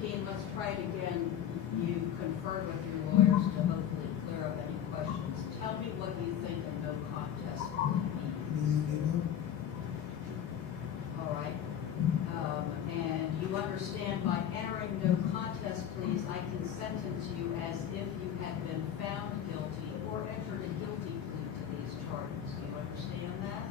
McKean, let's try it again. You conferred with your lawyers to hopefully clear up any questions. Tell me what you think a no contest plea means. All right. And you understand by entering no contest pleas, I can sentence you as if you had been found guilty or entered a guilty plea to these charges. Do you understand that?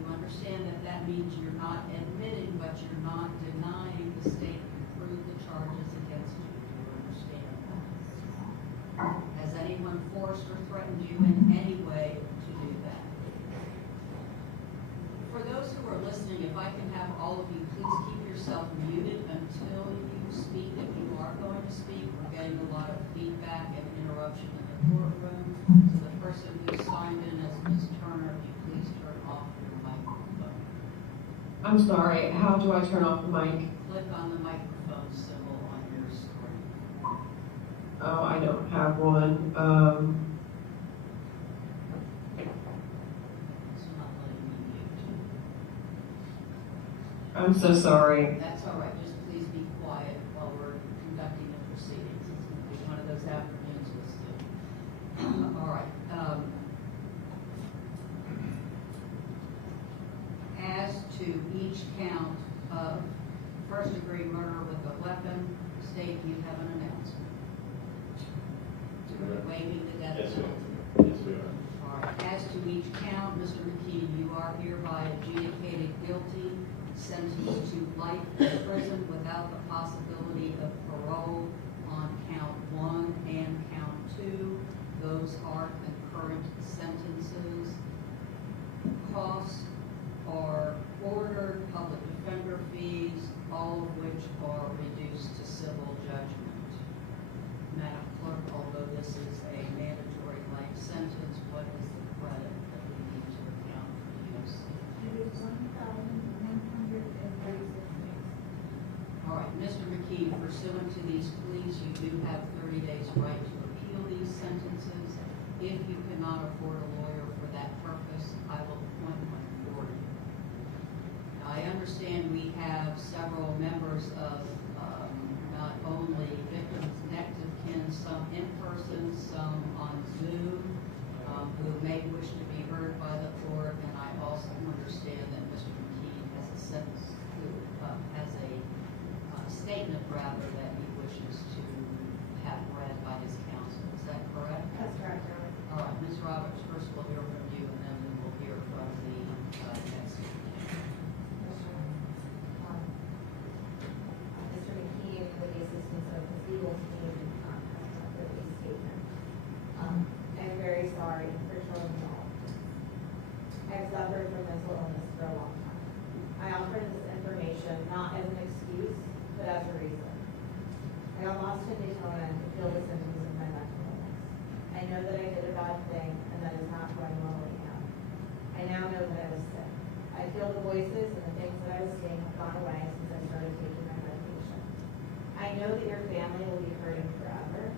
You understand that that means you're not admitting, but you're not denying the state can prove the charges against you. Do you understand that? Has anyone forced or threatened you in any way to do that? For those who are listening, if I can have all of you please keep yourself muted until you speak. If you are going to speak, we're getting a lot of feedback and interruption in the courtroom. So the person who signed in as Ms. Turner, if you please turn off your microphone. I'm sorry, how do I turn off the mic? Click on the microphone symbol on your screen. Oh, I don't have one. It's not letting me mute. I'm so sorry. That's all right. Just please be quiet while we're conducting the proceedings. It's going to be one of those afternoons with Stu. All right. As to each count of first-degree murder with a weapon, state you have an announcement. We're waiving the death penalty. Yes, we are. All right. As to each count, Mr. McKean, you are hereby adjudicated guilty, sentenced to life in prison without the possibility of parole on count 1 and count 2. Those are concurrent sentences. Costs are ordered, public defender fees, all of which are reduced to civil judgment. Madam Clerk, although this is a mandatory life sentence, what is the credit that we need to account for use? It is 1,136 days. All right, Mr. McKee, pursuant to these pleas, you do have 30 days right to appeal these sentences. If you cannot afford a lawyer for that purpose, I will appoint one for you. Now, I understand we have several members of not only victims' next of kin, some in person, some on Zoom, who may wish to be heard by the court, and I also understand that Mr. McKee has a sentence, has a statement rather that he wishes to have read by his counsel. Is that correct? That's correct, Your Honor. All right, Ms. Roberts, first we'll hear from you, and then we will hear from the next. Mr. McKean, with the assistance of his legal team, has a release statement. I'm very sorry for showing you all. I've suffered from mental illness for a long time. I offer this information not as an excuse, but as a reason. I got lost in Daytona and could feel the symptoms of my mental illness. I know that I did a bad thing, and that is not who I normally am. I now know that I was sick. I feel the voices and the things that I was seeing have gone away since I started taking my medication. I know that your family will be hurting forever.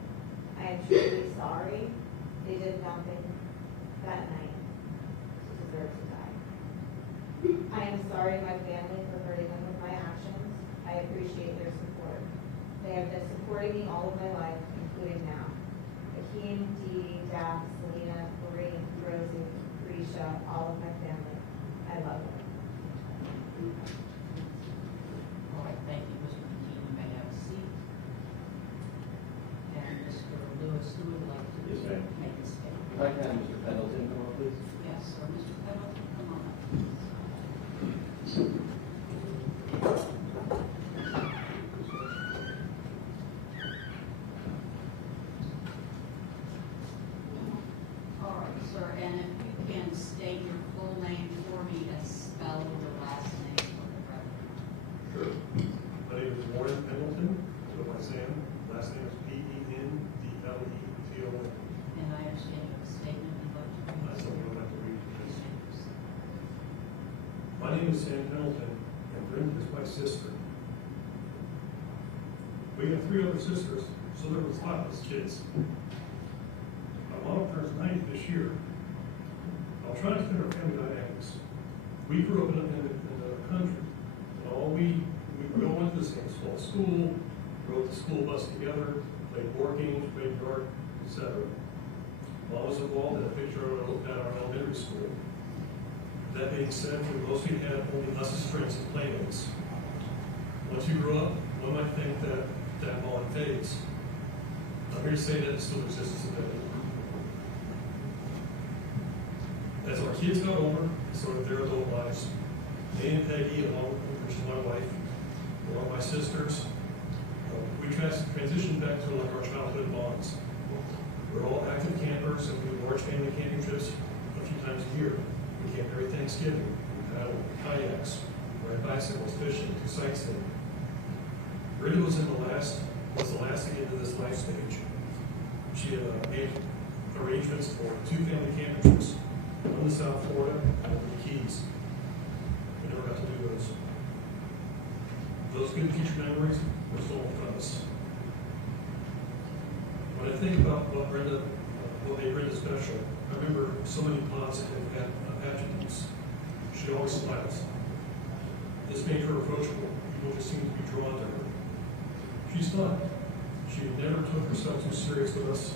I am truly sorry they did nothing that night to deserve to die. I am sorry my family for hurting them with my actions. I appreciate their support. They have been supporting me all of my life, including now. Akeem, Dee, Daph, Selena, Maureen, Rosie, Risha, all of my family. I love them. All right, thank you, Mr. McKee. You may have a seat. And Mr. Lewis, who would like to Yes, ma'am. make a statement? If I can, Mr. Pendleton, come on, please. Yes, sir. Mr. Pendleton, come on up. All right, sir, and if you can state your full name for me and spell your last name for the record. Sure. My name is Warren Pendleton, so my Sam, last name is Pendleton. And I understand you have a statement you'd like to I make. so don't have to read this. My name is Sam Pendleton, and Brenda is my sister. We have 3 other sisters, so there was 5 of us kids. My mom turns 90 this year. I'll try to fit our family dynamics. We grew up in the country. And we go into the same small school, rode the school bus together, played board games, played yard, etc. Mom was involved in a picture at our elementary school. That being said, we mostly had only us as friends and playmates. Once you grow up, one might think that that bond fades. I'm here to say that it still exists today. As our kids got older, so did their adult lives. Me and Peggy, along with my wife, along with my sisters, we transitioned back to like our childhood bonds. We're all active campers and we do large family camping trips a few times a year. We camp every Thanksgiving, we paddle kayaks, ride bicycles, fishing, do sightseeing. Britta was the last to get to this life stage. She had made arrangements for 2 family camping trips, one to South Florida and one to the Keys. We never got to do those. Those good future memories were still in front of us. When I think about what made Brenda special, I remember so many positive attributes. She always smiles. This made her approachable. People just seemed to be drawn to her. She's fun. She never took herself too serious with us.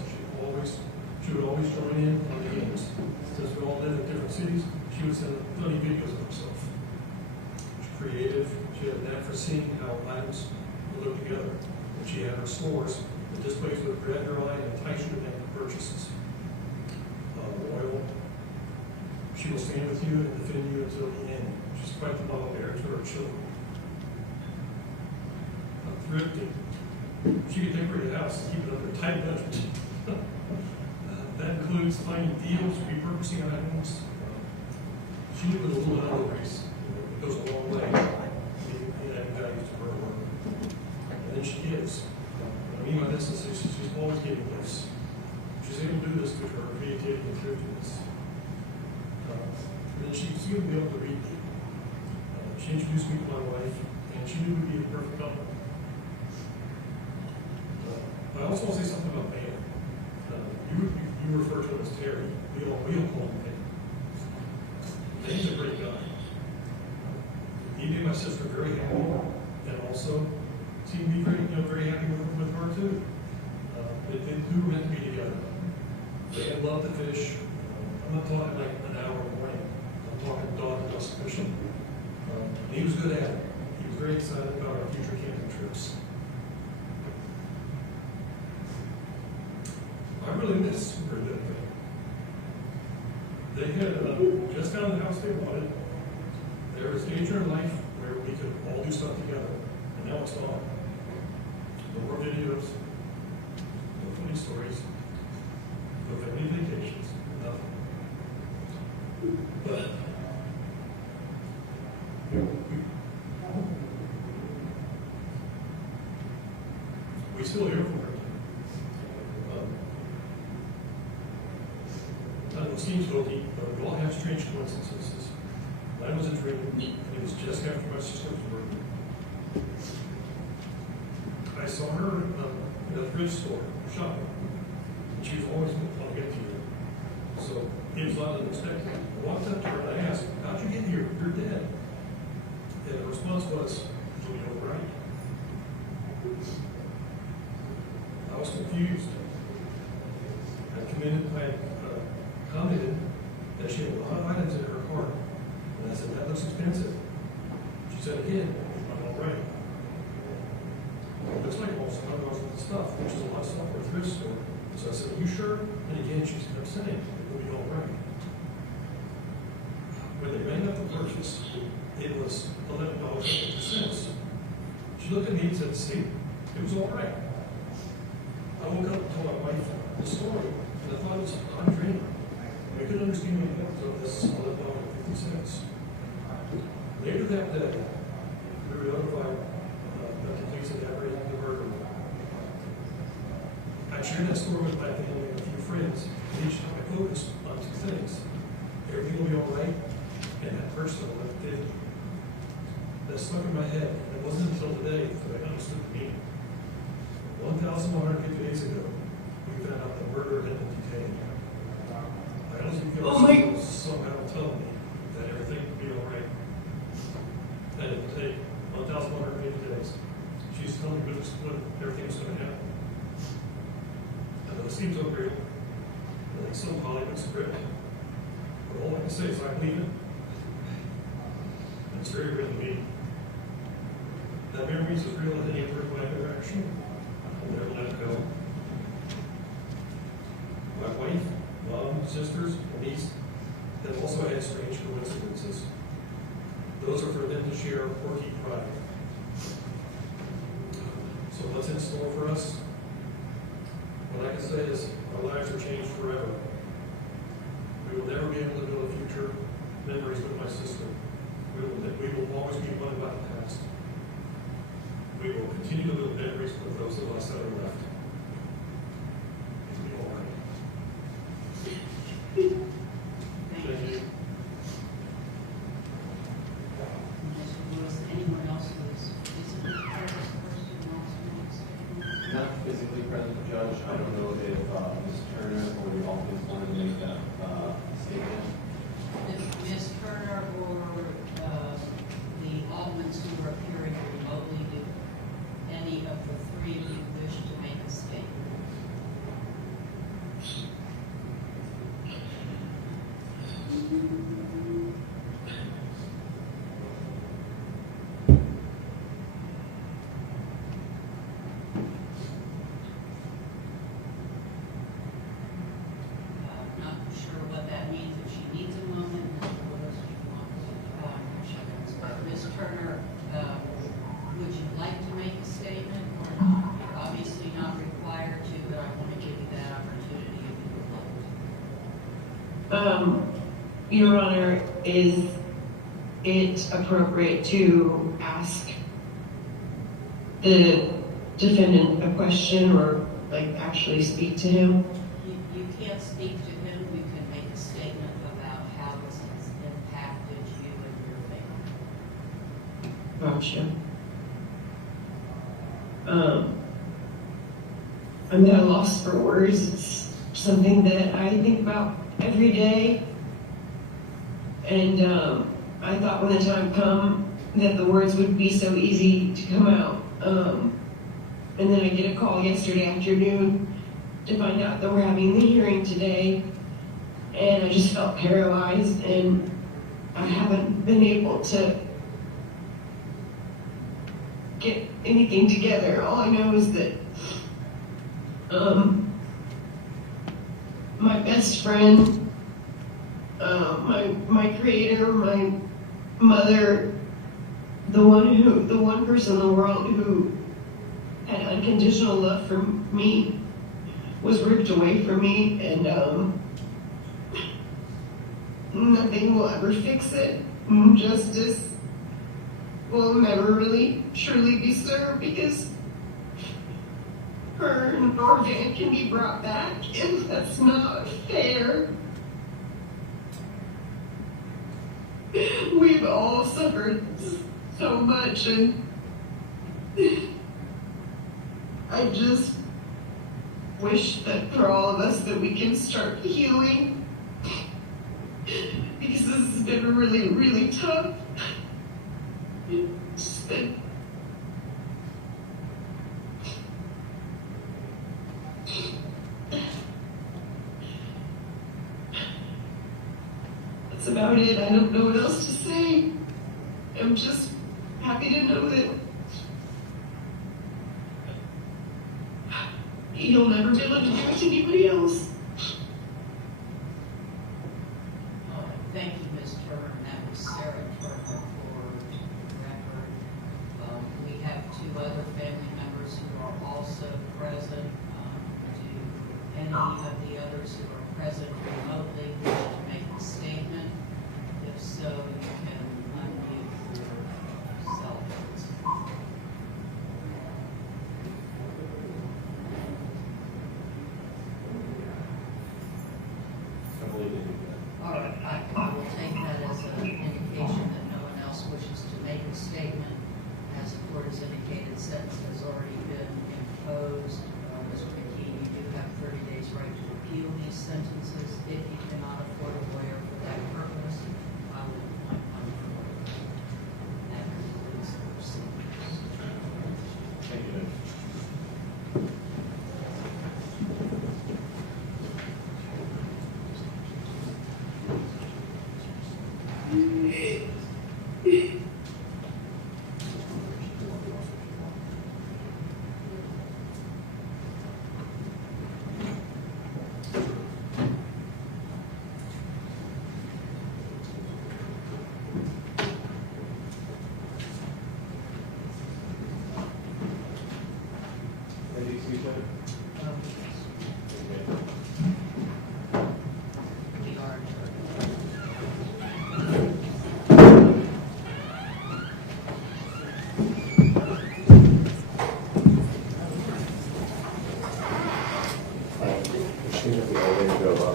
She would always join in on the games. Since we all live in different cities, she would send funny videos of herself. She's creative. She had a knack for seeing how items would look together. And she had her stores that displays would grab your eye and entice you to make purchases. Loyal. She will stand with you and defend you until the end. She's quite the model bearer to her children. Thrifty. She could decorate a house and keep it under a tight budget. That includes finding deals, repurposing items. She knew with a little auto race. It goes a long way. And that values to her work. And then she gives. I mean by this is she's always giving gifts. She's able to do this through her creativity and thriftiness. And then she's able to be able to read me. She introduced me to my wife, and she knew we'd be a perfect couple. I also want to say something about Mayor. You refer to him as Terry. We all call him Mayor. He's a great guy. He made my sister very happy, and also seemed to be very happy with her too. They were meant to be together. They love to fish. I'm not talking like an hour in the morning. I'm talking dawn to dusk fishing. He was good at it. He was very excited about our future camping trips. I really miss Brenda and Peggy. They had just found the house they wanted. There was a stage in life where we could all do stuff together, and now it's gone. No more videos, no funny stories, no family vacations, nothing. But we still hear from her. It seems hokey, but we all have strange coincidences. Mine was a dream, and it was just after my sister was born. I saw her in a thrift store shopping, and she was always on get to you. So it was not unexpected. I walked up to her and I asked, "How'd you get here? You're dead." And the response was, "You'll be all right." I was confused. I commented that she had a lot of items in her cart. And I said, "That looks expensive." She said again, "I'm all right." It looks like almost $100 worth of stuff, which is a lot of stuff for a thrift store. So I said, "Are you sure?" And again, she kept saying, "It'll be all right." When they rang up the purchase, it was $11.50. She looked at me and said, "See, it was all right." I woke up and told my wife the story, and I thought it was a dream. I couldn't understand the importance of this $11.50. Later that day, we were notified that the police had apprehended the murderer. I shared that story with my family and a few friends, and each time I focused on 2 things. Everything will be all right, and that person will live 50. That stuck in my head, and it wasn't until today that I understood the meaning. 1,150 days ago, we found out the murderer had been detained. I honestly feel someone was somehow telling me that everything would be all right. That it would take 1,150 days. She's tell me when everything's gonna happen. I know it seems unreal, like some Hollywood script, but all I can say is I believe it. It's very real to me. That memory is as real as any other of my interaction. I'll never let it go. My wife, mom, sisters, and niece have also had strange coincidences. Those are for them to share or keep private. So what's in store for us? What I can say is our lives are changed forever. We will never be able to build a future memories with my sister. We will always be one about the past. We will continue to build memories with those of us that are left. It'll be all right. Thank you. Mr. Lewis, anyone else who is physically present first who wants to make a statement? Not physically present, Judge. I don't know if Ms. Turner or the office wanted to make that statement. If Ms. Turner or the Almonds who are appearing remotely, do any of the three of you wish to make a statement? Not sure what that means, if she needs a moment, Mr. Lewis, you want to, but Ms. Turner, would you like to make a statement or not? You're obviously not required to, but I want to give you that opportunity if you would like to. Your Honor, is it appropriate to ask the defendant a question or like actually speak to him? You can't speak to him, you can make a statement about how this has impacted you and your family. Gotcha. I'm at a loss for words. It's something that I think about every day. And I thought when the time come that the words would be so easy to come out. And then I get a call yesterday afternoon to find out that we're having the hearing today. And I just felt paralyzed, and I haven't been able to get anything together. All I know is that my best friend, my creator, my mother, the one person in the world who had unconditional love for me, was ripped away from me, and nothing will ever fix it. Justice will never really truly be served because her organ can be brought back, and that's not fair. We've all suffered so much, and I just wish that for all of us that we can start healing, because this has been really, really tough. It's been that's about it. I don't know what else to say. I'm just happy to know that he'll never be able to do it to anybody else. Thank you, Ms. Turner, and that was Sarah Turner for the record. We have two other family members who are also present. Do any of the others who are present remotely wish to make a statement? If so, you can unmute yourself. I believe they do that. All right, I will take that as an indication that no one else wishes to make a statement. As the court has indicated, sentence has already been imposed. Mr. McKee, you do have 30 days right to appeal these sentences. If you cannot afford a lawyer for that purpose, I will appoint one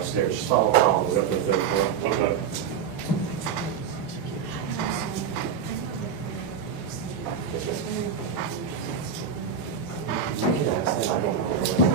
upstairs. Just follow all the way up to the third floor. Okay. You can ask them. I don't know.